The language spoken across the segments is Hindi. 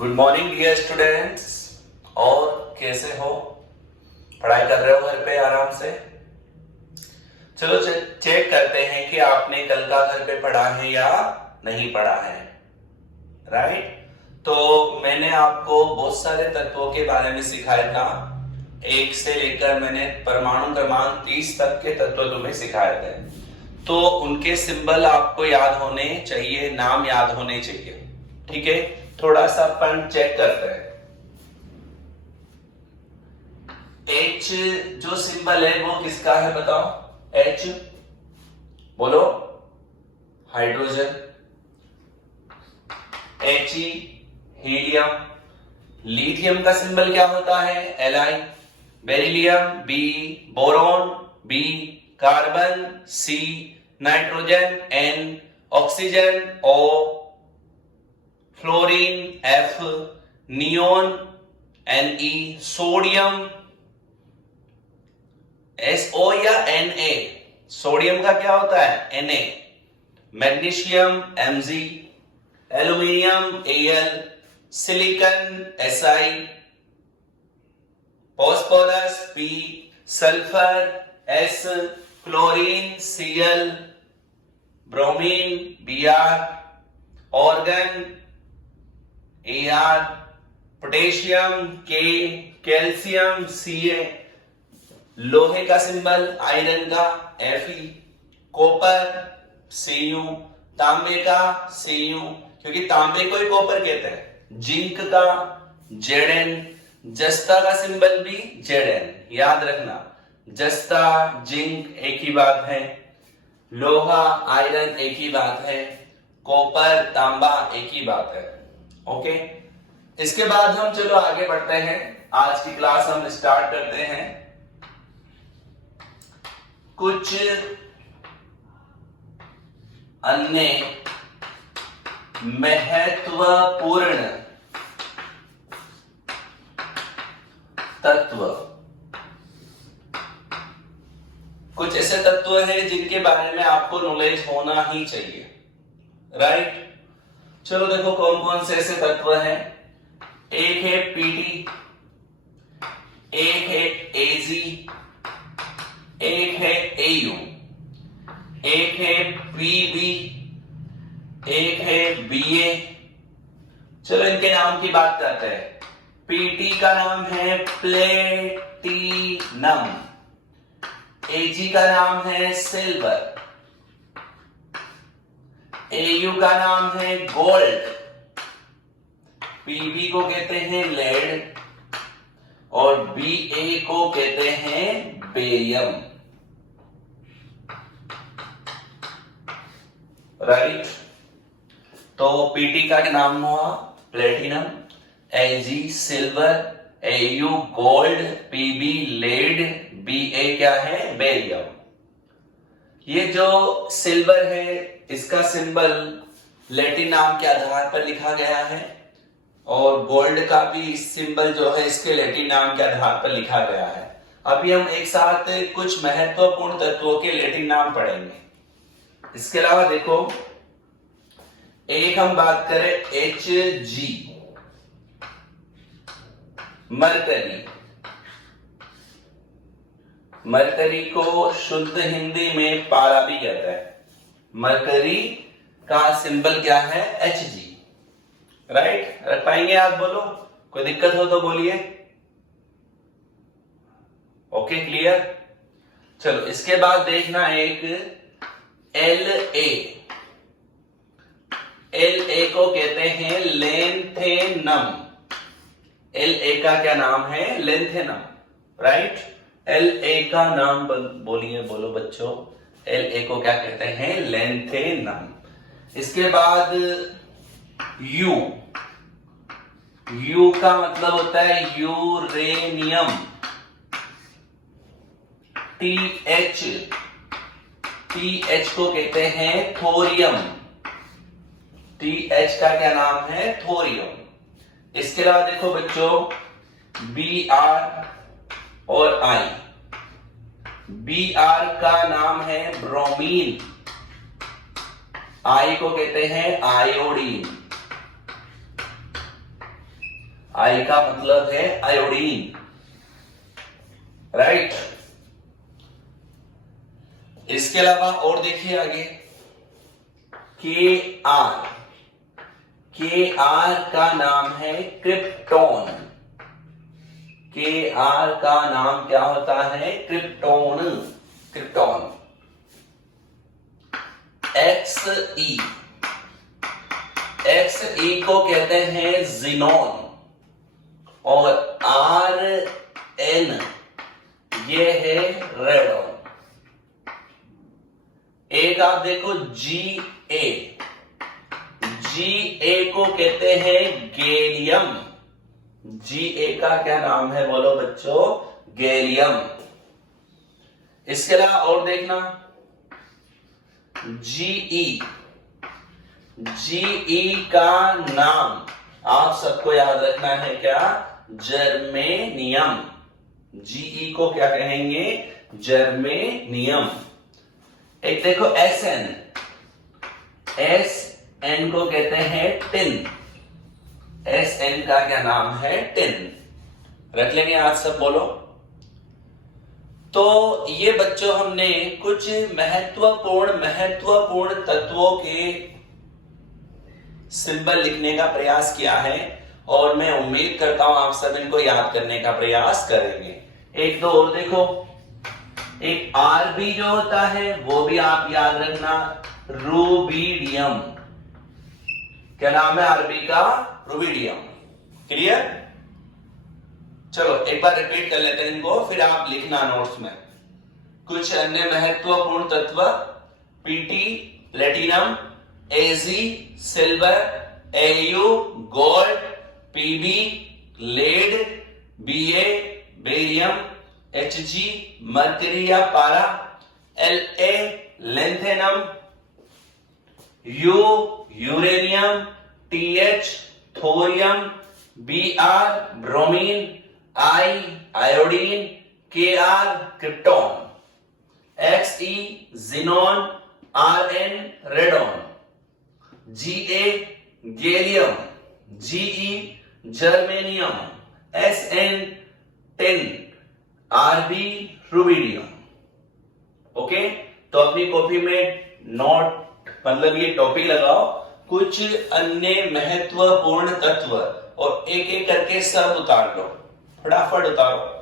Good morning dear students. और कैसे हो? पढ़ाई कर रहे हो घर पे आराम से? चलो चेक करते हैं कि आपने कल का घर पे पढ़ा है या नहीं पढ़ा है। राइट? तो मैंने आपको बहुत सारे तत्वों के बारे में सिखाया था। 1 से लेकर मैंने परमाणु क्रमांक 30 तक के तत्व तुम्हें सिखाए थे। तो उनके सिंबल आपको याद होने चाहिए, नाम याद होने चाहिए। ठीक है, थोड़ा सा अपन चेक करते हैं। H जो सिंबल है वो किसका है बताओ? H बोलो। हाइड्रोजन। He helium. लिथियम का सिंबल क्या होता है? Li। Beryllium B। Boron B। Carbon C। Nitrogen N। Oxygen O। Fluorine F। Neon Ne। Sodium SO या Na? सोडियम का क्या होता है? Na। Magnesium Mg। Aluminium Al। Silicon Si। Phosphorus P। Sulphur S। Chlorine Cl। Bromine Br। Organ Ar। Potassium K। Calcium Ca। लोहे का सिंबल आयरन का Fe। Copper Cu। तांबे का Cu, क्योंकि तांबे को ही कॉपर कहते हैं। जिंक का Zn। जस्ता का सिंबल भी Zn, याद रखना। जस्ता जिंक एक ही बात है, लोहा आयरन एक ही बात है, कॉपर तांबा एक ही बात है। ओके, इसके बाद हम चलो आगे बढ़ते हैं। आज की क्लास हम स्टार्ट करते हैं। कुछ अन्य महत्वपूर्ण तत्व। कुछ ऐसे तत्व हैं जिनके बारे में आपको नॉलेज होना ही चाहिए। राइट? चलो देखो कौन कौन से ऐसे तत्व हैं। एक है Pt, एक है Ag, एक है Au, एक है Pb, एक है Ba। चलो इनके नाम की बात करते हैं। Pt का नाम है प्लेटिनम। Ag का नाम है सिल्वर। Au का नाम है गोल्ड। Pb को कहते हैं लेड और Ba को कहते हैं बेरियम। राइट? तो Pt का नाम हुआ platinum, Ag silver, Au gold, Pb lead, Ba क्या है? बेरियम। ये जो सिल्वर है इसका सिंबल लैटिन नाम के आधार पर लिखा गया है और गोल्ड का भी सिंबल जो है इसके लैटिन नाम के आधार पर लिखा गया है। अभी हम एक साथ कुछ महत्वपूर्ण तत्वों के लैटिन नाम पढ़ेंगे। इसके अलावा देखो, एक हम बात करें Hg, मरकरी। मरकरी को शुद्ध हिंदी में पारा भी कहता है। मरकरी का सिंबल क्या है? Hg। राइट? रख पाएंगे आप? बोलो, कोई दिक्कत हो तो बोलिए। Okay, clear? चलो इसके बाद देखना एक La। La को कहते हैं लेंथेनम। La का क्या नाम है? लेंथेनम। राइट? La का नाम बोलिए, बोलो बच्चों। La को क्या कहते हैं? लेंथेनम। इसके बाद U का मतलब होता है यूरेनियम। TH को कहते हैं थोरियम। TH का क्या नाम है? थोरियम। इसके अलावा देखो बच्चों, Br और I। Br का नाम है ब्रोमीन, I को कहते हैं आयोडीन। आई का मतलब है आयोडीन, राइट। इसके अलावा और देखिए आगे, के आर का नाम है क्रिप्टोन। के आर का नाम क्या होता है? क्रिप्टोन। एक्स ई को कहते हैं जीनोन, और आर एन ये है रेडोन। एक आप देखो जी ए को कहते हैं गैलियम। जी ए का क्या नाम है बोलो बच्चों? गैलियम। इसके अलावा और देखना, जीई का नाम आप सबको याद रखना है क्या? जर्मेनियम। जीई को क्या कहेंगे? जर्मेनियम। एक देखो एस एन को कहते हैं टिन। एस एन का क्या नाम है? टिन। रख लेंगे आज सब, बोलो। तो ये बच्चों हमने कुछ महत्वपूर्ण तत्वों के सिंबल लिखने का प्रयास किया है, और मैं उम्मीद करता हूं आप सब इनको याद करने का प्रयास करेंगे। एक दो और देखो, एक आरबी जो होता है वो भी आप याद रखना, रूबिडियम। क्या नाम है आरबी का? रूबिडियम। क्लियर? चलो एक बार रिपीट कर लेते हैं इनको, फिर आप लिखना नोट्स में। कुछ अन्य महत्वपूर्ण तत्व: PT platinum, AG silver, AU gold, PB lead, BA barium, HG mercury या पारा, LA lanthanum, U uranium, TH thorium, BR bromine, I iodine, KR krypton, XE xenon, RN radon, GA gallium, GE germanium, SN tin, RB rubidium. Okay, तो अपनी कॉपी में नोट मतलब ये टॉपिक लगाओ, कुछ अन्य महत्वपूर्ण तत्व, और एक एक करके सब उतार लो, फटाफट उतारो।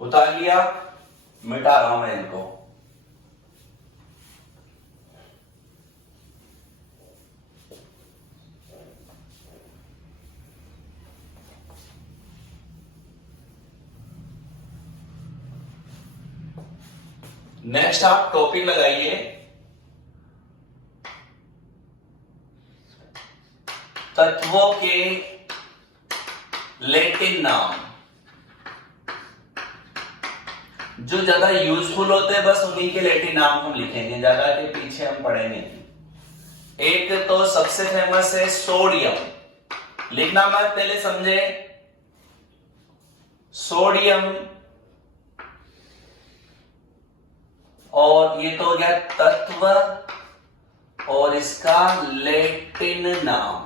उतार लिया? मिटा रहा हूं मैं इनको। नेक्स्ट आप टॉपिक लगाइए, तत्वों के लैटिन नाम। जो ज्यादा यूजफुल होते हैं बस उन्हीं के लैटिन नाम हम लिखेंगे, ज्यादा के पीछे हम पढ़ेंगे। एक तो सबसे फेमस है सोडियम। लिखना मत, पहले समझे। सोडियम, और ये तो हो गया तत्व, और इसका लैटिन नाम।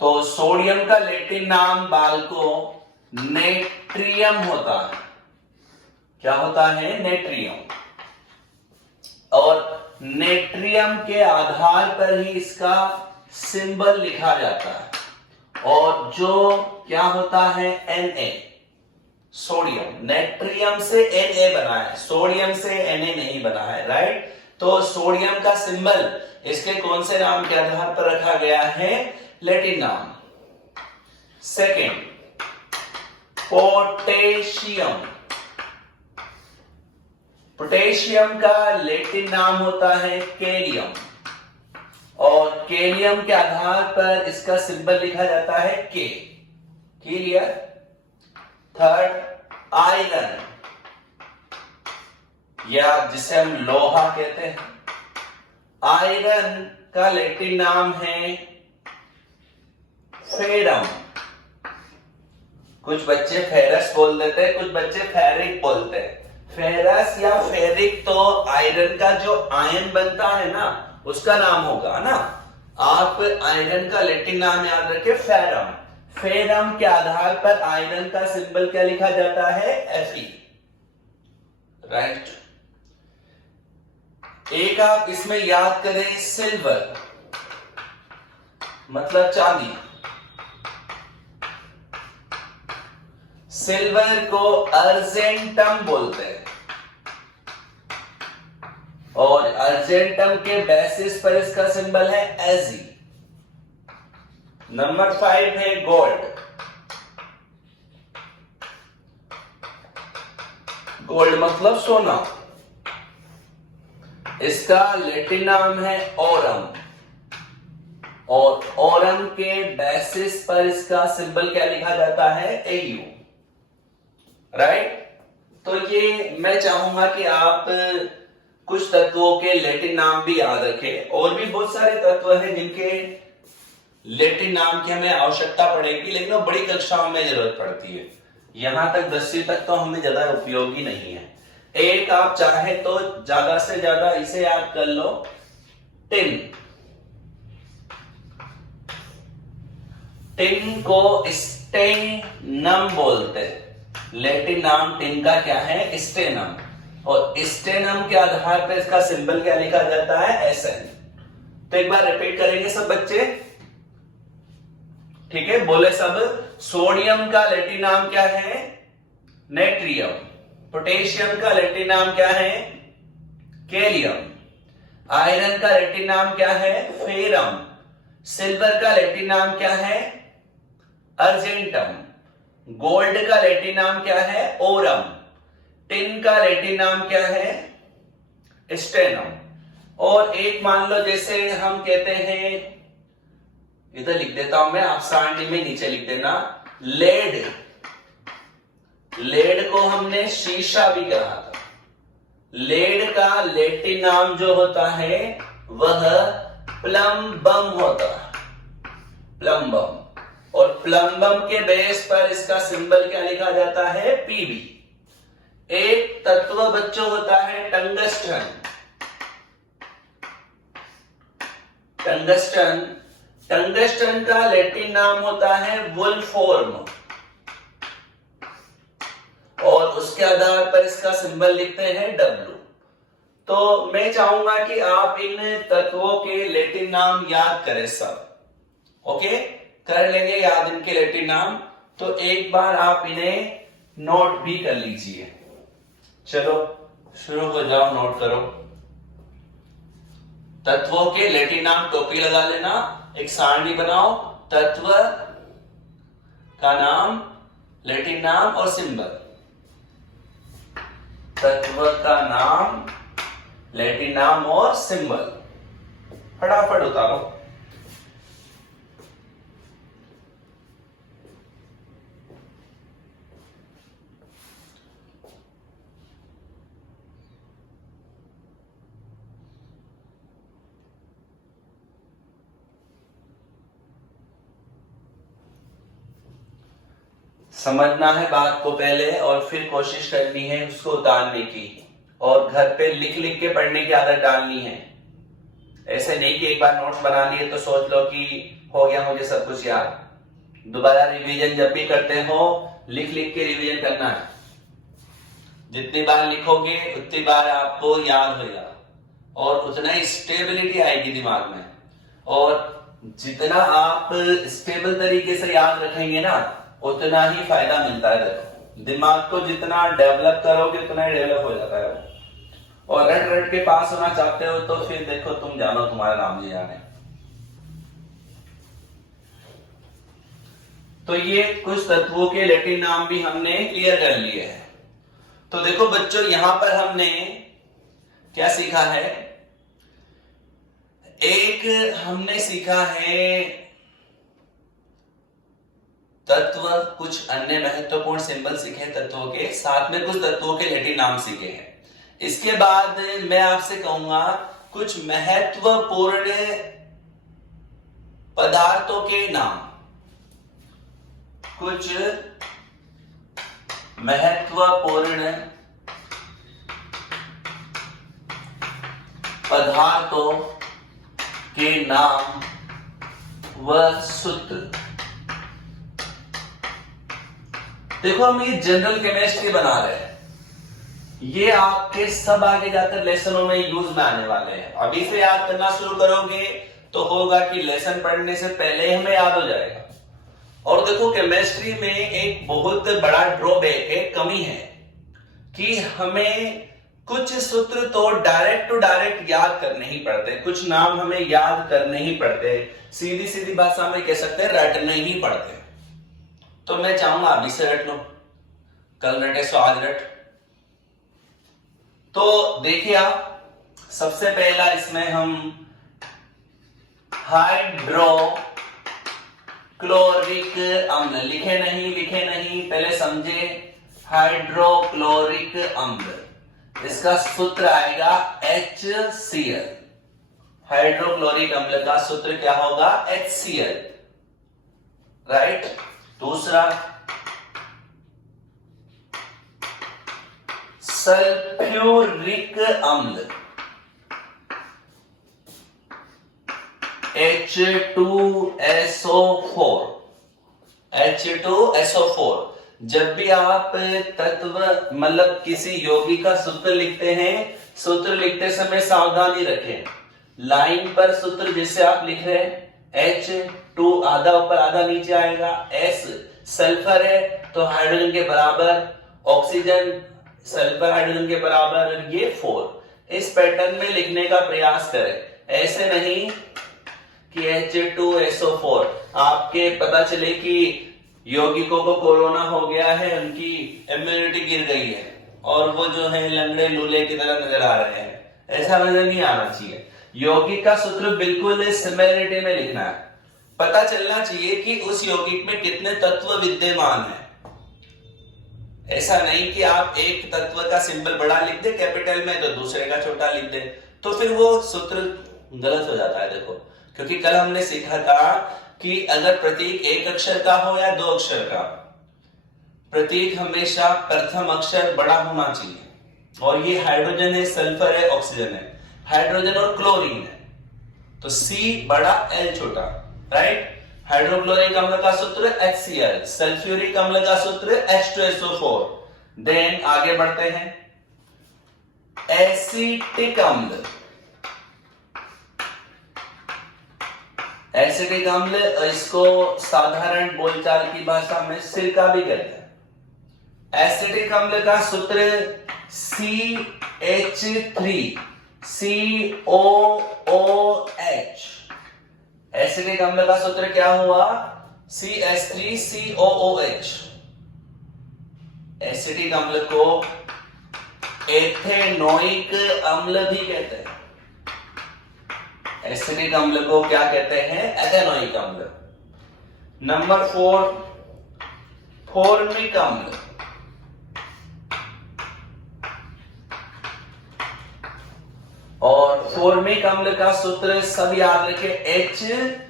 तो सोडियम का लैटिन नाम बालको नेट्रियम होता है। क्या होता है? नेट्रियम। और नेट्रियम के आधार पर ही इसका सिंबल लिखा जाता है, और जो क्या होता है? Na। सोडियम, नेट्रियम से Na बना है, सोडियम से Na नहीं बना है, राइट। तो सोडियम का सिंबल इसके कौन से नाम के आधार पर रखा गया है? लैटिन नाम। Second, potassium. पोटेशियम का लैटिन नाम होता है कैलियम, और कैलियम के आधार पर इसका सिंबल लिखा जाता है के। क्लियर? Third, iron. या जिसे हम लोहा कहते हैं। आयरन का लैटिन नाम है फेरम। कुछ बच्चे फेरस बोल देते हैं, कुछ बच्चे फेरिक बोलते हैं। फेरस या फेरिक तो आयरन का जो आयन बनता है ना उसका नाम होगा ना। आप आयरन का लैटिन नाम याद रखें फेरम। फेरम के आधार पर आयरन का सिंबल क्या लिखा जाता है? Fe, right. एक आप इसमें याद करें सिल्वर मतलब चांदी। सिल्वर को अर्जेंटम बोलते हैं और अर्जेंटम के बेसिस पर इसका सिंबल है Ag। नंबर 5 है गोल्ड। गोल्ड मतलब सोना। इसका लैटिन नाम है ओरम और ओरम के बेसिस पर इसका सिंबल क्या लिखा जाता है? Au, right. तो ये मैं चाहूंगा कि आप कुछ तत्वों के लैटिन नाम भी याद रखें। और भी बहुत सारे तत्व हैं जिनके लैटिन नाम की हमें आवश्यकता पड़ेगी, लेकिन वो बड़ी कक्षाओं में जरूरत पड़ती है। यहां तक 10वीं तक तो हमें ज्यादा उपयोगी नहीं है। एक आप चाहे तो ज्यादा से ज्यादा इसे याद कर लो, टिन। टिन को स्टेनम बोलते हैं। लैटिन नाम टिन का क्या है? स्टेनम। और स्टेनम के आधार पर इसका सिंबल क्या लिखा जाता है? Sn। तो एक बार रिपीट करेंगे सब बच्चे, ठीक है? बोले सब। सोडियम का लैटिन नाम क्या है? नेट्रियम। पोटेशियम का लैटिन नाम क्या है? कैलियम। आयरन का लैटिन नाम क्या है? फेरम। सिल्वर का लैटिन नाम क्या है? अर्जेंटम। गोल्ड का लैटिन नाम क्या है? ओरम। टिन का लैटिन नाम क्या है? स्टेनम। और एक मान लो जैसे हम कहते हैं, इधर लिख देता हूं मैं, आप सारणी में नीचे लिख देना, लेड। लेड को हमने शीशा भी कहा था। लेड का लैटिन नाम जो होता है वह प्लम्बम होता है। प्लम्बम। और प्लम्बम के बेस पर इसका सिंबल क्या लिखा जाता है? Pb। एक तत्व बच्चों होता है टंगस्टन। टंगस्टन, टंगस्टन का लैटिन नाम होता है वुल्फोर्म और उसके आधार पर इसका सिंबल लिखते हैं W। तो मैं चाहूंगा कि आप इन तत्वों के लैटिन नाम याद करें सब। ओके, कर लेंगे याद इनके लैटिन नाम। तो एक बार आप इन्हें नोट भी कर लीजिए। चलो शुरू हो जाओ, नोट करो। तत्वों के लैटिन नाम, टोपी लगा लेना, एक सारणी बनाओ, तत्व का नाम, लैटिन नाम और सिंबल। तत्व का नाम, लैटिन नाम और सिंबल। फटाफट उतारो। समझना है बात को पहले और फिर कोशिश करनी है उसको उतारने की, और घर पे लिख लिख के पढ़ने की आदत डालनी है। ऐसे नहीं कि एक बार नोट्स बना लिए तो सोच लो कि हो गया मुझे सब कुछ याद। दोबारा रिवीजन जब भी करते हो लिख लिख के रिवीजन करना है। जितनी बार लिखोगे उतनी बार आपको याद होगा और उतना ही स्टेबिलिटी आएगी दिमाग में। और जितना आप स्टेबल तरीके से याद रखेंगे ना उतना ही फायदा मिलता है। देखो, दिमाग को जितना डेवलप करोगे उतना ही डेवलप हो जाता है। और रट रट के पास होना चाहते हो तो फिर देखो तुम जानो तुम्हारा नाम जी जाने। तो ये कुछ तत्वों के लैटिन नाम भी हमने क्लियर कर लिए हैं। तो देखो बच्चों, यहां पर हमने क्या सीखा है? एक हमने सीखा है तत्व, कुछ अन्य महत्वपूर्ण सिंबल सीखे तत्वों के, साथ में कुछ तत्वों के लैटिन नाम सीखे हैं। इसके बाद मैं आपसे कहूंगा कुछ महत्वपूर्ण पदार्थों के नाम। कुछ महत्वपूर्ण पदार्थों के नाम व सूत्र। देखो हम ये जनरल केमिस्ट्री बना रहे हैं, ये आपके सब आगे जाकर लेसनों में यूज में आने वाले हैं। अभी से याद करना शुरू करोगे तो होगा कि लेसन पढ़ने से पहले ही हमें याद हो जाएगा। और देखो केमिस्ट्री में एक बहुत बड़ा ड्रॉबैक है, कमी है कि हमें कुछ सूत्र तो डायरेक्ट टू डायरेक्ट याद करने ही पड़ते, कुछ नाम हमें याद करने ही पड़ते, सीधी सीधी भाषा में कह सकते हैं रटने ही पड़ते। तो मैं चाहूंगा अभी से रट लो, कल रटे सो आज रट। तो देखिए आप, सबसे पहला इसमें हम हाइड्रोक्लोरिक अम्ल, लिखे नहीं पहले समझे। हाइड्रोक्लोरिक अम्ल, इसका सूत्र आएगा HCl। हाइड्रोक्लोरिक अम्ल का सूत्र क्या होगा? HCl, right. दूसरा सल्फ्यूरिक अम्ल, H2SO4। H2SO4। जब भी आप तत्व मतलब किसी यौगिक का सूत्र लिखते हैं, सूत्र लिखते समय सावधानी रखें। लाइन पर सूत्र जैसे आप लिख रहे हैं H2 आधा ऊपर आधा नीचे आएगा, S सल्फर है तो हाइड्रोजन के बराबर, ऑक्सीजन सल्फर हाइड्रोजन के बराबर, ये 4। इस पैटर्न में लिखने का प्रयास करें, ऐसे नहीं कि H2SO4 आपके पता चले कि यौगिकों को कोरोना हो गया है, उनकी इम्यूनिटी गिर गई है और वो जो है लंगड़े लूले की तरह नजर आ रहे हैं, ऐसा नजर नहीं आना चाहिए। यौगिक का सूत्र बिल्कुल सिमिलरिटी में लिखना है, पता चलना चाहिए कि उस यौगिक में कितने तत्व विद्यमान है। ऐसा नहीं कि आप एक तत्व का सिंबल बड़ा लिख दे कैपिटल में तो दूसरे का छोटा लिख दे, तो फिर वो सूत्र गलत हो जाता है। देखो, क्योंकि कल हमने सीखा था कि अगर प्रतीक एक अक्षर का हो या 2 अक्षर का, प्रतीक हमेशा प्रथम अक्षर बड़ा होना चाहिए। और ये हाइड्रोजन है, सल्फर है, ऑक्सीजन है, हाइड्रोजन और क्लोरीन है, तो C बड़ा L छोटा, राइट। हाइड्रोक्लोरिक अम्ल का सूत्र HCl, सल्फ्यूरिक अम्ल का सूत्र H2SO4। देन आगे बढ़ते हैं, एसिटिक अम्ल। एसिटिक अम्ल, इसको साधारण बोलचाल की भाषा में सिरका भी कहते हैं। एसिटिक अम्ल का सूत्र CH3COOH। एसिटिक अम्ल का सूत्र क्या हुआ? CH3COOH। एसिटिक अम्ल को एथेनोइक अम्ल भी कहते हैं। एसिटिक अम्ल को क्या कहते हैं? एथेनोइक अम्ल। नंबर 4 फॉर्मिक अम्ल। और फॉर्मिक अम्ल का सूत्र सब याद रखें, HCOOH।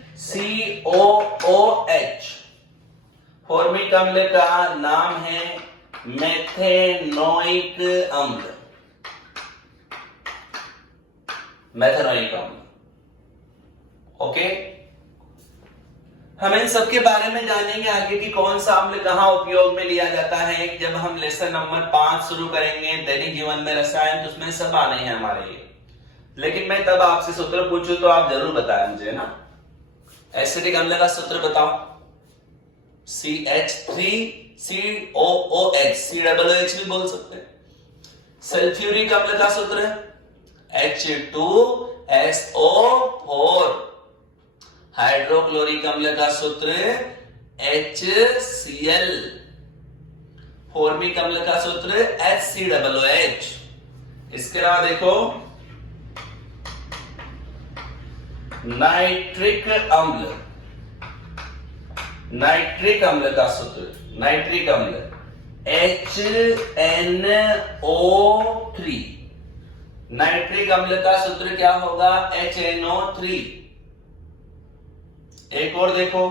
फॉर्मिक अम्ल का नाम है मेथेनोइक अम्ल। मेथेनोइक अम्ल, ओके। हम इन सब के बारे में जानेंगे आगे कि कौन सा अम्ल कहां उपयोग में लिया जाता है। जब हम लेसन नंबर 5 शुरू करेंगे दैनिक जीवन में रसायन, तो उसमें सब आने हैं हमारे लिए। लेकिन मैं तब आपसे सूत्र पूछूं तो आप जरूर बताएं मुझे ना। एसिटिक अम्ल का सूत्र बताओ, CH3COOH, COOH भी बोल सकते हैं। सल्फ्यूरिक अम्ल का सूत्र H2SO4। हाइड्रोक्लोरिक अम्ल का सूत्र HCl। फॉर्मिक अम्ल का सूत्र HCOOH। इसके अलावा देखो नाइट्रिक अम्ल। नाइट्रिक अम्ल का सूत्र, नाइट्रिक अम्ल HNO3। नाइट्रिक अम्ल का सूत्र क्या होगा? HNO3। एक और देखो,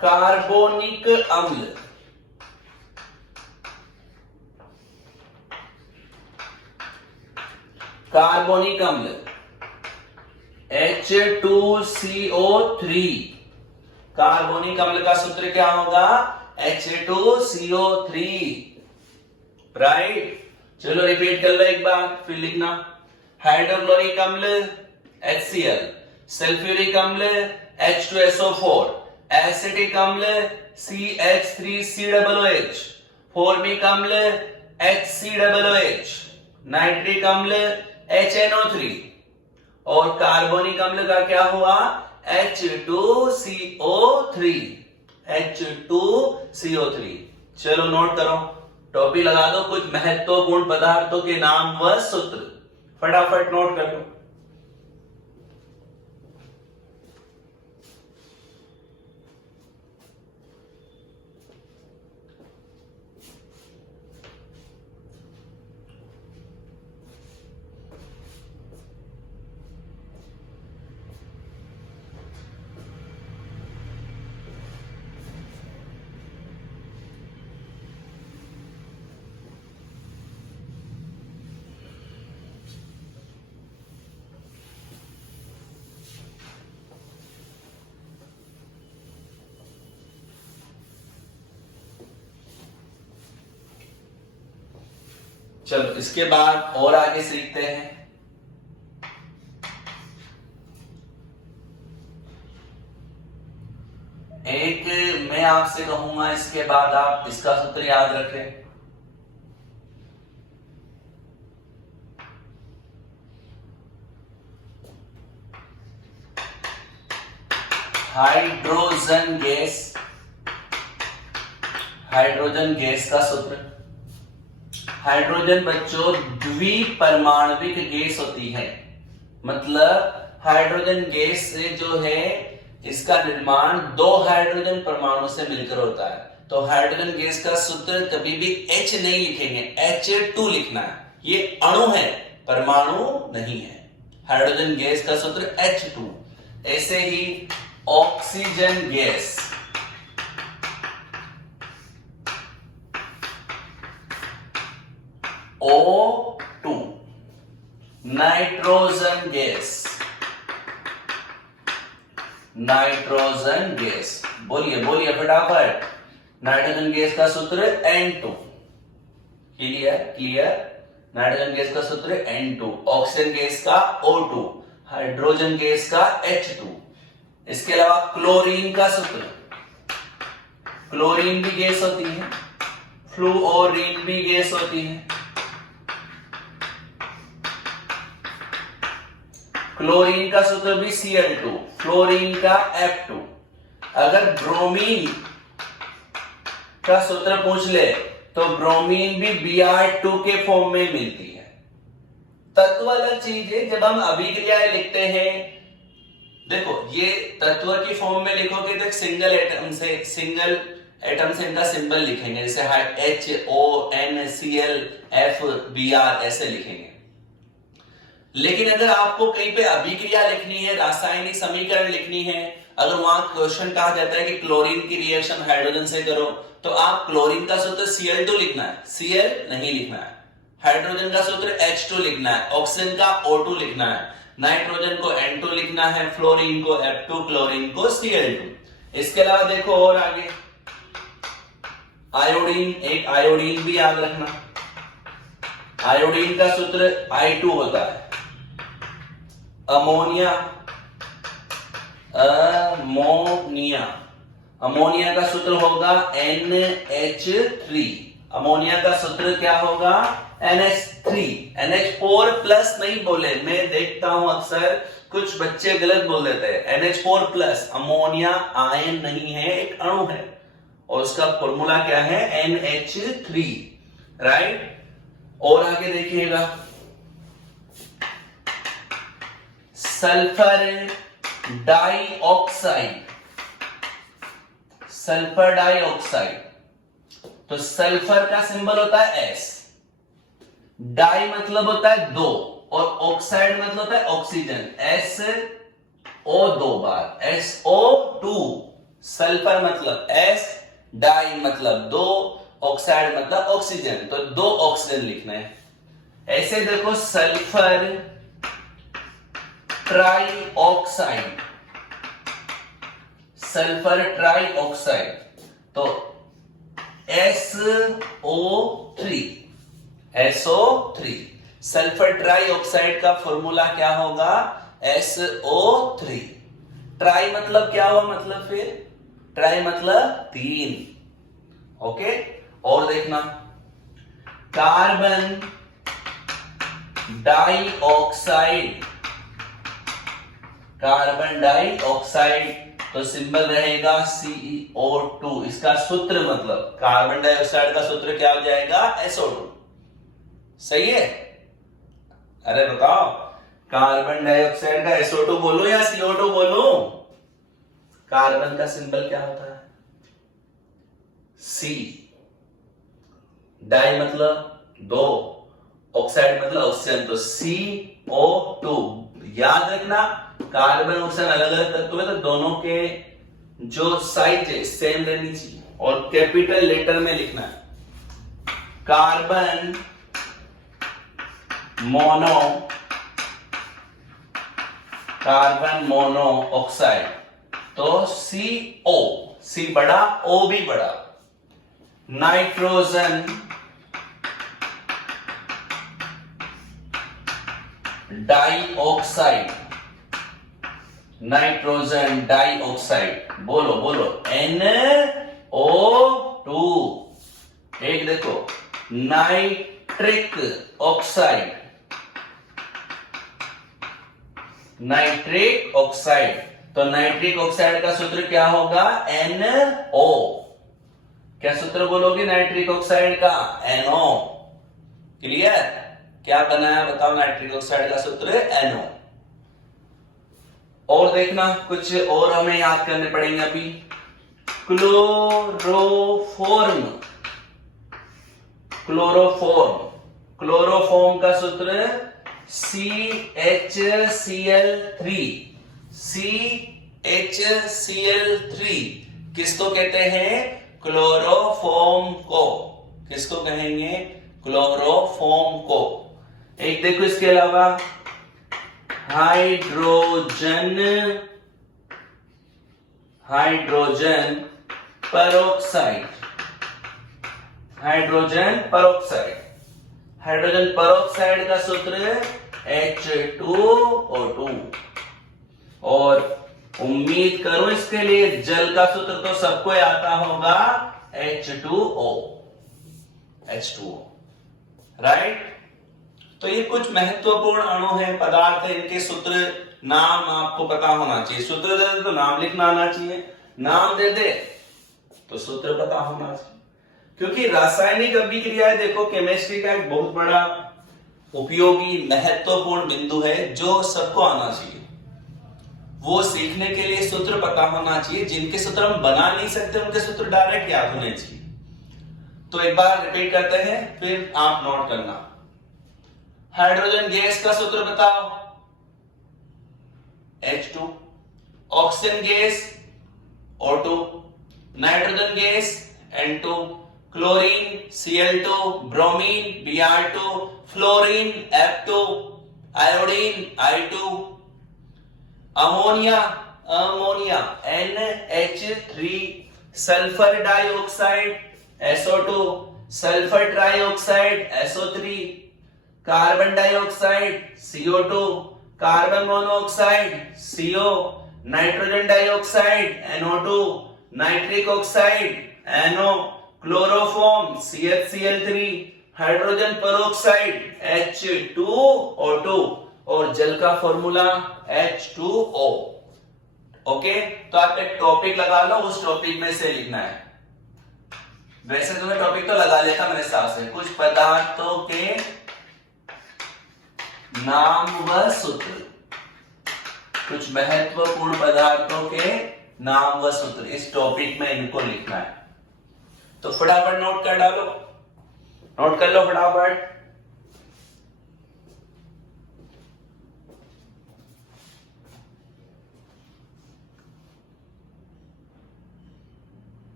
कार्बोनिक अम्ल, कार्बोनिक अम्ल H2CO3। कार्बोनिक अम्ल का सूत्र क्या होगा? H2CO3, right. चलो रिपीट कर लो एक बार, फिर लिखना। हाइड्रोक्लोरिक अम्ल HCl, सल्फ्यूरिक अम्ल H2SO4, एसिटिक अम्ल CH3COOH, फॉर्मिक अम्ल HCOOH, नाइट्रिक अम्ल HNO3 और कार्बोनिक अम्ल का क्या हुआ? H2CO3, H2CO3। चलो नोट करो, टोपी लगा दो, कुछ महत्वपूर्ण पदार्थों के नाम व सूत्र फटाफट नोट कर लो। चलो इसके बाद और आगे सीखते हैं। एक मैं आपसे कहूंगा, इसके बाद आप इसका सूत्र याद रखें। हाइड्रोजन गैस, हाइड्रोजन गैस का सूत्र। हाइड्रोजन बच्चों द्विपरमाणविक गैस होती है, मतलब हाइड्रोजन गैस से जो है इसका निर्माण दो हाइड्रोजन परमाणु से मिलकर होता है। तो हाइड्रोजन गैस का सूत्र कभी भी H नहीं लिखेंगे, H2 लिखना है। ये अणु है, परमाणु नहीं है। हाइड्रोजन गैस का सूत्र H2। ऐसे ही oxygen gas, O2। Nitrogen gas, nitrogen gas, बोलिए बोलिए फटाफट। नाइट्रोजन गैस का सूत्र N2। Clear clear. Nitrogen gas का सूत्र N2, ऑक्सीजन गैस का O2, हाइड्रोजन गैस का H2। इसके अलावा क्लोरीन का सूत्र, क्लोरीन भी गैस होती है, फ्लूओरीन भी गैस होती है। क्लोरीन का सूत्र भी Cl2, फ्लोरीन का F2। अगर ब्रोमीन का सूत्र पूछ ले तो ब्रोमीन भी Br2 के फॉर्म में मिलती है। तत्व अलग चीज है। जब हम अभिक्रियाएं लिखते हैं, देखो ये तत्व की फॉर्म में लिखोगे तो एक सिंगल एटम से इनका सिंबल लिखेंगे, जैसे HONClFBr ऐसे लिखेंगे। लेकिन अगर आपको कहीं पे अभिक्रिया लिखनी है, रासायनिक समीकरण लिखनी है, अगर वहां क्वेश्चन कहा जाता है कि क्लोरीन की रिएक्शन हाइड्रोजन से करो, तो आप क्लोरीन का सूत्र Cl2 लिखना है, Cl नहीं लिखना है। हाइड्रोजन का सूत्र H2 लिखना है, ऑक्सीजन का O2 लिखना है, नाइट्रोजन को N2 लिखना है, फ्लोरीन को F2, क्लोरीन को Cl2। इसके अलावा देखो और आगे आयोडीन, एक आयोडीन भी याद रखना। आयोडीन का सूत्र I2 होता है। अमोनिया, अमोनिया का सूत्र होगा NH3। अमोनिया का सूत्र क्या होगा? NH3। NH4 प्लस नहीं बोले, मैं देखता हूं अक्सर कुछ बच्चे गलत बोल देते हैं। NH4 प्लस, अमोनिया आयन नहीं है, एक अणु है और उसका फॉर्मूला क्या है? NH3, right. और आगे देखिएगा, सल्फर डाइऑक्साइड, सल्फर डाइऑक्साइड। तो सल्फर का सिंबल होता है S, डाई मतलब होता है दो, और ऑक्साइड मतलब होता है ऑक्सीजन, SO दो बार, SO2। सल्फर मतलब S, डाई मतलब दो, ऑक्साइड मतलब ऑक्सीजन, तो दो ऑक्सीजन लिखना है। ऐसे देखो sulphur try oxide, sulphur try oxide, तो SO3, SO3। Sulphur try oxide का फॉर्मूला क्या होगा? SO3। ट्राई मतलब क्या हुआ? मतलब फिर ट्राई मतलब तीन। ओके, और देखना, कार्बन डाइऑक्साइड, कार्बन डाइऑक्साइड, तो सिंबल रहेगा CO2। इसका सूत्र मतलब कार्बन डाइऑक्साइड का सूत्र क्या हो जाएगा? SO2। सही है? अरे बताओ, कार्बन डाइऑक्साइड का SO2 बोलो या CO2 बोलो? कार्बन का सिंबल क्या होता है? C। डाई मतलब दो, ऑक्साइड मतलब ऑक्सीजन, तो CO2। याद रखना, कार्बन ऑक्सीजन अलग अलग तत्व है, तो दोनों के जो साइज है सेम रहनी चाहिए, और कैपिटल लेटर में लिखना है। Carbon mono, carbon mono oxide, तो CO, C बड़ा, O भी बड़ा। नाइट्रोजन डाइऑक्साइड, नाइट्रोजन डाइऑक्साइड, बोलो बोलो, NO2। एक देखो, नाइट्रिक ऑक्साइड, नाइट्रिक ऑक्साइड, तो नाइट्रिक ऑक्साइड का सूत्र क्या होगा? NO। क्या सूत्र बोलोगे नाइट्रिक ऑक्साइड का? NO। क्लियर? क्या बनाया बताओ नाइट्रिक ऑक्साइड का सूत्र? NO। और देखना, कुछ और हमें याद करने पड़ेंगे अभी। क्लोरोफॉर्म, क्लोरोफॉर्म, क्लोरोफॉर्म का सूत्र CHCl3, CHCl3। किसको कहते हैं? क्लोरोफॉर्म को। किसको कहेंगे? क्लोरोफॉर्म को। एक देखो, इसके अलावा hydrogen, hydrogen peroxide, hydrogen peroxide, hydrogen peroxide का सूत्र H2O2। और उम्मीद करो इसके लिए जल का सूत्र तो सबको आता होगा, H2O, H2O, राइट? तो ये कुछ महत्वपूर्ण अणु हैं, पदार्थ है, इनके सूत्र नाम आपको पता होना चाहिए। सूत्र दे दे तो नाम लिखना आना चाहिए, नाम दे दे तो सूत्र पता होना चाहिए। क्योंकि रासायनिक अभिक्रियाएं देखो केमिस्ट्री का एक बहुत बड़ा उपयोगी महत्वपूर्ण बिंदु है, जो सबको आना चाहिए। वो सीखने के लिए सूत्र पता होना चाहिए। जिनके सूत्र हम बना नहीं सकते उनके सूत्र डायरेक्ट याद होने चाहिए। तो एक बार रिपीट करते हैं, फिर आप नोट करना। हाइड्रोजन गैस का सूत्र बताओ, H2। Oxygen gas O2, nitrogen gas N2, chlorine Cl2, bromine Br2, fluorine F2, iodine I2, ammonia, ammonia NH3, sulphur dioxide SO2, sulphur trioxide SO3, carbon dioxide CO2, carbon monoxide CO, nitrogen dioxide NO2, nitric oxide NO, chloroform CHCl3, hydrogen peroxide H2O2, और जल का फॉर्मूला H2O। ओके, तो आप एक टॉपिक लगा लो, उस टॉपिक में से लिखना है। वैसे तुम्हें टॉपिक तो लगा लिया था मेरे हिसाब से। कुछ पदार्थों के नाम व सूत्र, कुछ महत्वपूर्ण पदार्थों के नाम व सूत्र, इस टॉपिक में इनको लिखना है। तो फटाफट नोट कर डालो, नोट कर लो फटाफट।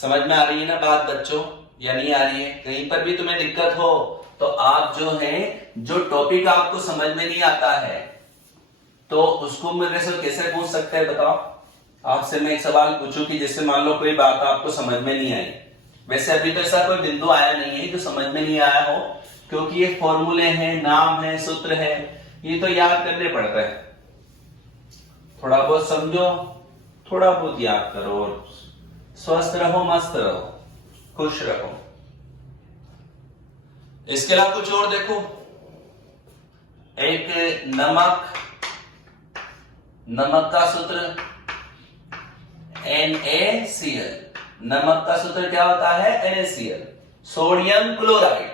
समझ में आ रही है ना बात बच्चों, या नहीं आ रही है? कहीं पर भी तुम्हें दिक्कत हो तो आप जो है, जो टॉपिक आपको समझ में नहीं आता है तो उसको मेरे से कैसे पूछ सकते हैं बताओ? आपसे मैं एक सवाल पूछूं कि जैसे मान लो कोई बात आपको समझ में नहीं आई, वैसे अभी तो ऐसा कोई बिंदु आया नहीं है जो समझ में नहीं आया हो, क्योंकि ये फॉर्मूले हैं, नाम है, सूत्र है, ये तो याद करने पड़ता है। थोड़ा बहुत समझो, थोड़ा बहुत याद करो और स्वस्थ रहो, मस्त रहो, खुश रहो। इसके अलावा कुछ और देखो, एक नमक का सूत्र NaCl। नमक का सूत्र क्या होता है? NaCl, sodium chloride.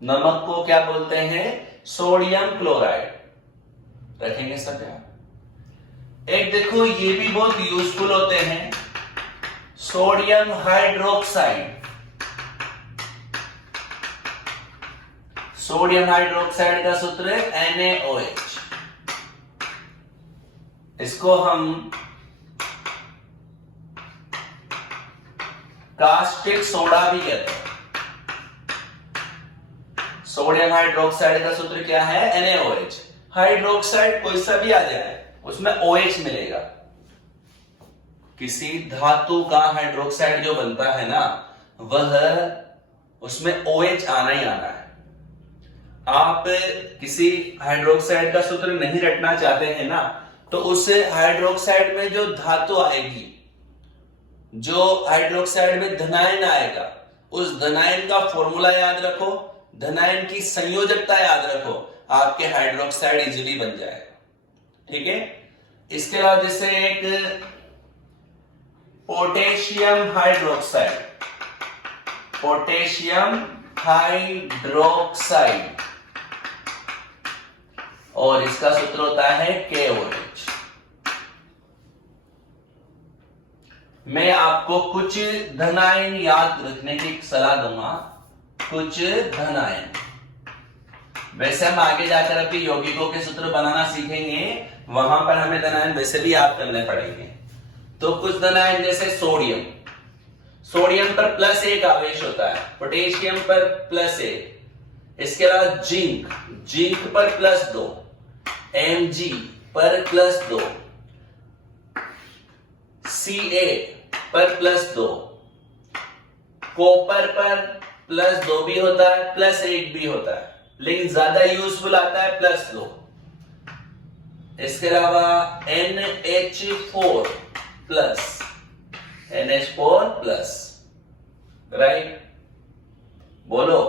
नमक को क्या बोलते हैं? Sodium chloride. रखेंगे सब यार। एक देखो ये भी बहुत यूजफुल होते हैं, सोडियम हाइड्रोक्साइड। सोडियम हाइड्रोक्साइड का सूत्र है NaOH। इसको हम कास्टिक सोडा भी कहते हैं। सोडियम हाइड्रोक्साइड का सूत्र क्या है? NaOH। हाइड्रोक्साइड कोई सा भी आ जाए उसमें OH मिलेगा। किसी धातु का हाइड्रोक्साइड जो बनता है ना, वह उसमें OH आना ही आना है। आप किसी हाइड्रोक्साइड का सूत्र नहीं रटना चाहते हैं ना, तो उस हाइड्रोक्साइड में जो धातु आएगी, जो हाइड्रोक्साइड में धनायन आएगा, उस धनायन का फॉर्मूला याद रखो, धनायन की संयोजकता याद रखो, आपके हाइड्रोक्साइड इजीली बन जाएगा। ठीक है। इसके अलावा जैसे एक पोटेशियम हाइड्रोक्साइड, पोटेशियम हाइड्रोक्साइड, और इसका सूत्र होता है KOH। मैं आपको कुछ धनायन याद रखने की सलाह दूंगा, कुछ धनायन। वैसे हम आगे जाकर अपने यौगिकों के सूत्र बनाना सीखेंगे, वहां पर हमें धनायन वैसे भी याद करने पड़ेंगे। तो कुछ धनायन जैसे सोडियम, सोडियम पर +1 आवेश होता है, पोटेशियम पर +1। इसके अलावा जिंक, जिंक पर +2, Mg पर +2, Ca पर +2, कॉपर पर +2 भी होता है, +1 भी होता है, लेकिन ज्यादा यूजफुल आता है +2। इसके अलावा NH4 plus, NH4 plus, right, बोलो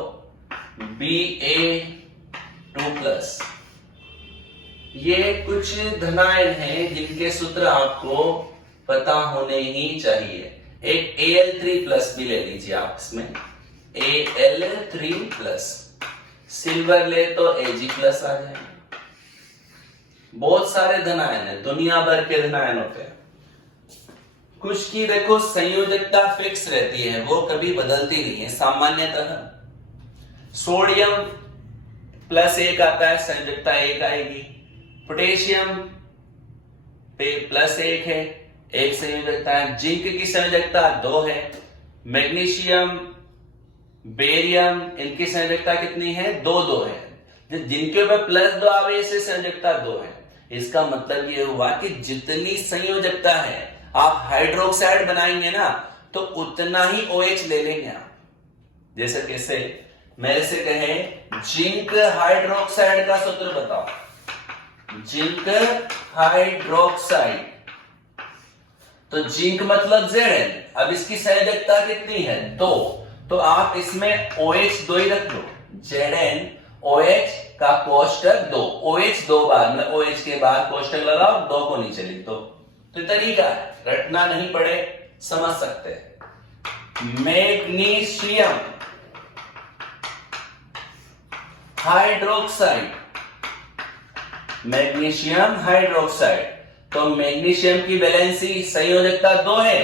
Ba2 प्लस। ये कुछ धनायन हैं जिनके सूत्र आपको पता होने ही चाहिए। एक Al3 प्लस भी ले लीजिए आप इसमें, Al3 प्लस। सिल्वर ले तो Ag प्लस आ जाएगा। बहुत सारे धनायन है, दुनिया भर के धनायन होते हैं। कुछ की देखो संयोजकता फिक्स रहती है, वो कभी बदलती नहीं है। सामान्यतः सोडियम +1 आता है, संयोजकता 1 आएगी। पोटेशियम पे +1 है, 1 संयोजकता है। जिंक की संयोजकता 2 है। मैग्नीशियम, बेरियम, इनकी संयोजकता कितनी है? 2 है। जिनके ऊपर +2 आवेश से संयोजकता 2 है। इसका मतलब ये हुआ कि जितनी संयोजकता है, आप हाइड्रोक्साइड बनाएंगे ना तो उतना ही OH ले लेंगे आप। जैसे कैसे? मेरे से कहे जिंक हाइड्रोक्साइड का सूत्र बताओ, जिंक हाइड्रोक्साइड। तो जिंक मतलब Zn, अब इसकी संयोजकता कितनी है? 2। तो आप इसमें OH 2 ही रख लो, ZnOH का कोष्टक 2, OH 2 बार में, OH के बाद कोष्टक लगाओ, 2 को नीचे लिख दो। तो तरीका है, रटना नहीं पड़े, समझ सकते हैं। Magnesium hydroxide, magnesium hydroxide. तो मैग्नीशियम की वैलेंसी संयोजकता 2 है,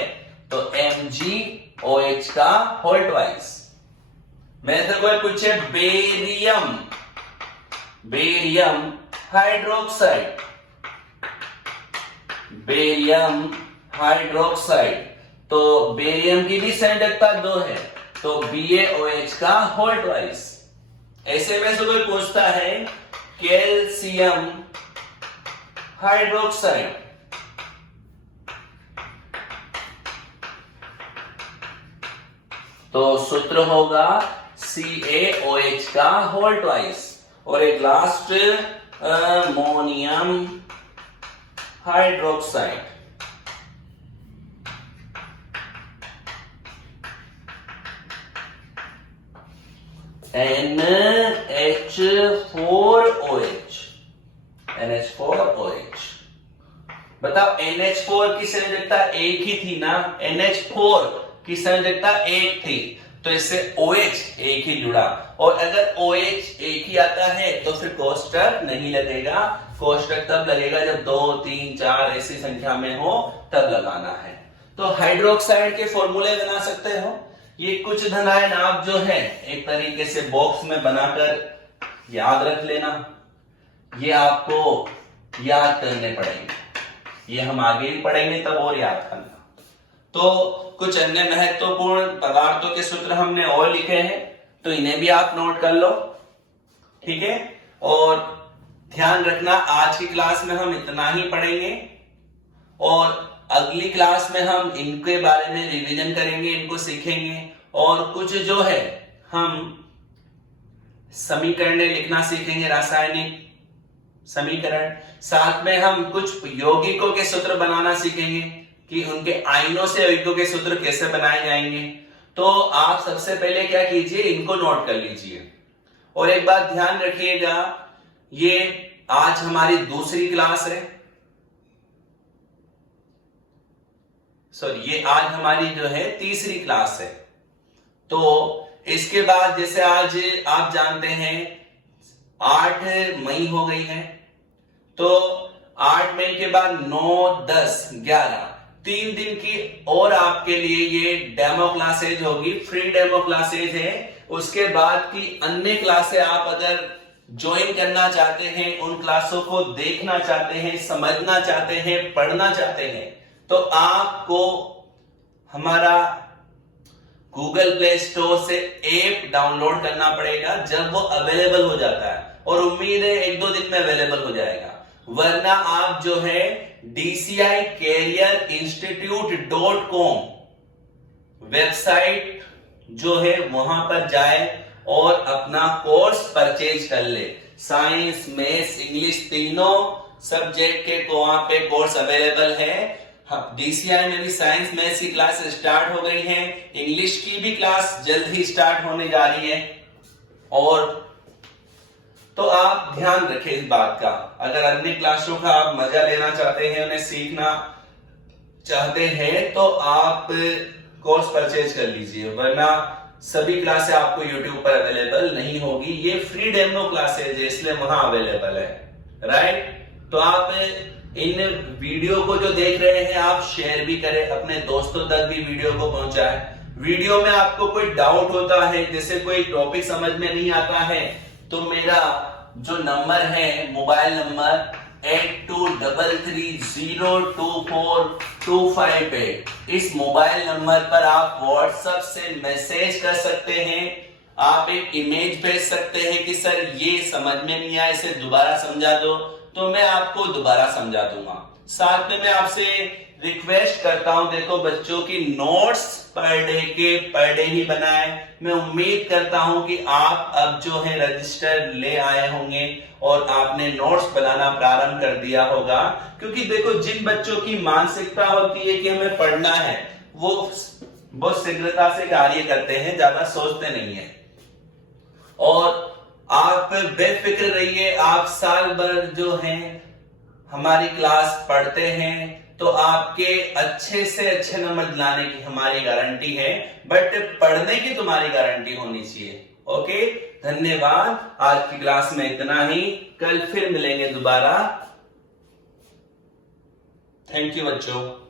तो MgOH का होल ट्वाइस। मेरे से कोई पूछे barium, barium hydroxide, barium hydroxide, तो बेरियम की भी संयोजकता 2 है, तो BaOH का होल ट्वाइस। ऐसे में से कोई पूछता है कैल्शियम हाइड्रोक्साइड, तो सूत्र होगा CaOH का होल ट्वाइस। और एक लास्ट अमोनियम हाइड्रोक्साइड, NH4OH। बताओ NH4 की संयोजकता एक ही थी ना, NH4 की संयोजकता एक थी, तो इससे OH एक ही जुड़ा। और अगर OH एक ही आता है तो फिर कोष्टक नहीं लगेगा, कोष्टक तब लगेगा जब 2, 3, 4 ऐसी संख्या में हो तब लगाना है। तो हाइड्रोक्साइड के फॉर्मूले बना सकते हो। ये कुछ धनायन आप जो है एक तरीके से बॉक्स में बनाकर याद रख लेना, ये आपको याद करने पड़ेंगे, ये हम आगे भी पढ़ेंगे तब और याद करना। तो कुछ अन्य महत्वपूर्ण पदार्थों के सूत्र हमने और लिखे हैं, तो इन्हें भी आप नोट कर लो, ठीक है। और ध्यान रखना आज की क्लास में हम इतना ही पढ़ेंगे और अगली क्लास में हम इनके बारे में रिवीजन करेंगे, इनको सीखेंगे। और कुछ जो है हम समीकरण लिखना सीखेंगे, रासायनिक समीकरण। साथ में हम कुछ यौगिकों के सूत्र बनाना सीखेंगे कि उनके आयनों से यौगिकों के सूत्र कैसे बनाए जाएंगे। तो आप सबसे पहले क्या कीजिए, इनको नोट कर लीजिए। और एक बात ध्यान रखिएगा, ये आज हमारी दूसरी क्लास है, सॉरी ये आज हमारी जो है तीसरी क्लास है। तो इसके बाद जैसे आज आप जानते हैं 8 मई हो गई है, तो 8 मई के बाद 9, 10, 11 3 दिन की और आपके लिए ये डेमो क्लासेज होगी, फ्री डेमो क्लासेज है। उसके बाद की अन्य क्लासें आप अगर ज्वाइन करना चाहते हैं, उन क्लासों को देखना चाहते हैं, समझना चाहते हैं, पढ़ना चाहते हैं, तो आपको हमारा गूगल प्ले स्टोर से ऐप डाउनलोड करना पड़ेगा जब वो अवेलेबल हो जाता है, और उम्मीद है 1-2 दिन में अवेलेबल हो जाएगा। वरना आप जो है DCICareerinstitute.com वेबसाइट जो है वहां पर जाए और अपना कोर्स परचेज कर ले। साइंस, मैथ्स, इंग्लिश तीनों सब्जेक्ट के वहां पे कोर्स अवेलेबल है। DCI में भी साइंस मैथ्स की क्लास स्टार्ट हो गई है, इंग्लिश की भी क्लास जल्द ही स्टार्ट होने जा रही है। और तो आप ध्यान रखें इस बात का, अगर अन्य क्लासों का आप मजा लेना चाहते हैं, उन्हें सीखना चाहते हैं, तो आप कोर्स परचेज कर लीजिए, वरना सभी क्लासें आपको YouTube पर अवेलेबल नहीं होगी। ये फ्री डेमो क्लासेज है इसलिए वहां अवेलेबल है, राइट। तो आप इन वीडियो को जो देख रहे हैं आप शेयर भी करें, अपने दोस्तों तक भी वीडियो को पहुंचाएं। वीडियो में आपको कोई डाउट होता है, जैसे कोई टॉपिक समझ में नहीं आता है, तो मेरा जो नंबर है, मोबाइल नंबर 8233024258, इस मोबाइल नंबर पर आप व्हाट्सएप से मैसेज कर सकते हैं। आप एक इमेज भेज सकते हैं कि सर ये समझ में नहीं आया, इसे दोबारा समझा दो, तो मैं आपको दोबारा समझा दूंगा। साथ में मैं आपसे रिक्वेस्ट करता हूं, देखो बच्चों की नोट्स पर डे ही बनाए। मैं उम्मीद करता हूं कि आप अब जो है रजिस्टर ले आए होंगे और आपने नोट्स बनाना प्रारंभ कर दिया होगा, क्योंकि देखो जिन बच्चों की मानसिकता होती है कि हमें पढ़ना है, वो बहुत शीघ्रता से कार्य करते हैं, ज्यादा सोचते नहीं है। और आप बेफिक्र रहिए, आप साल भर जो है हमारी क्लास पढ़ते हैं तो आपके अच्छे से अच्छे नंबर दिलाने की हमारी गारंटी है, बट पढ़ने की तुम्हारी गारंटी होनी चाहिए। ओके, धन्यवाद। आज की क्लास में इतना ही, कल फिर मिलेंगे दोबारा। थैंक यू बच्चों।